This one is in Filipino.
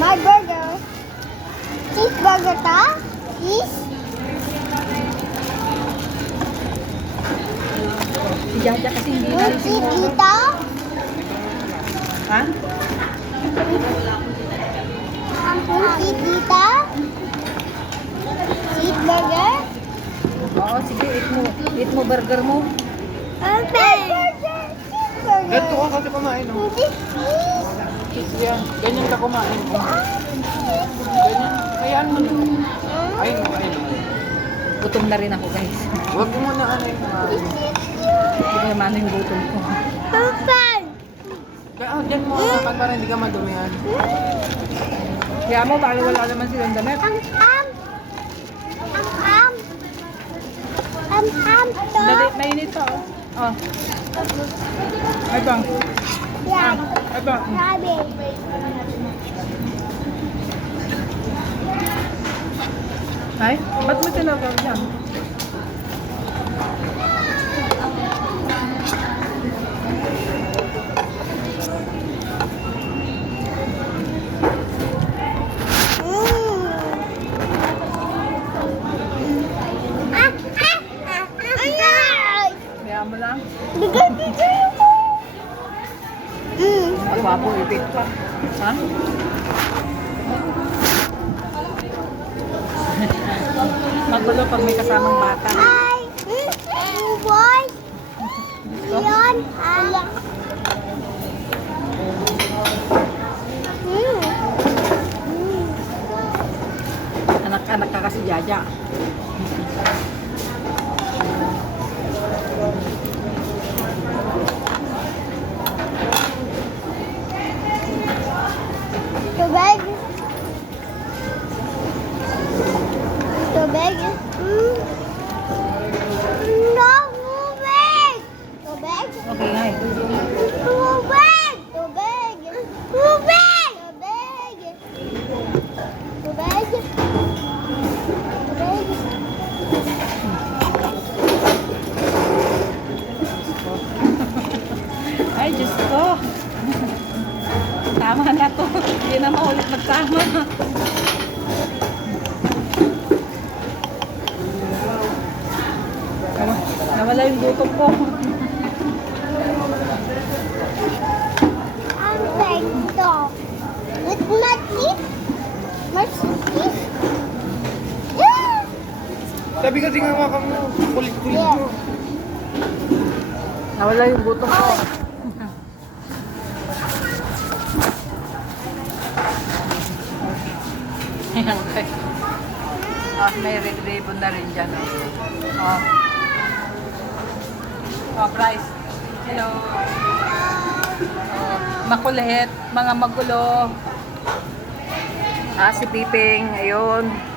My burger. Cheeseburger ta? Cheese? Si Jaja kasi hindi na rin si Cheese Molo. dito? Ha? Ang cheese dito? Cheeseburger? Oo, sige, eat mo. Eat mo burger mo. Okay. Ganito ka kasi kumain. Hindi cheese. Yan. Ganyan ka kumain. oh. Ganyan. Kayaan mo na. Ayun, oh, ayun. oh. Gutom na rin ako, guys. Huwag mo na ano yung mga... Hindi ko naman yung gutom ko. Open. Kaya, oh, dyan mo akan para hindi ka madumihan. Kaya mo, baka wala naman silang damit. Am am. Am am. Am am to. Dali, mainit pa, oh. Oh. Ay bang. Yan. Ay bang. Sabi. Ay, ba't mo tinawag yan? Mm. Ah, ah, ah, ah. Kaya mo lang. Bigay, bigay mo. Magwapo, ipit ka. Ha? Magulo pag may kasamang bata. Mm. Boy. Yan. Ala. Mm. Mm. Anak-anak ka kasi Jaja. So big. Tama na to. Hindi na maulit magsama. Nawa- Nawala yung gutom ko. Ang pento. With my teeth. My teeth. Yeah. Sabi kasi nga mga kulit-kulit mo. Nawala yung gutom ko. Ayan. Oh, may red ribbon na rin dyan. Oh. Oh. Oh, Bryce. Hello. Oh, makulit, mga magulo. Ah, si Piping, ayun.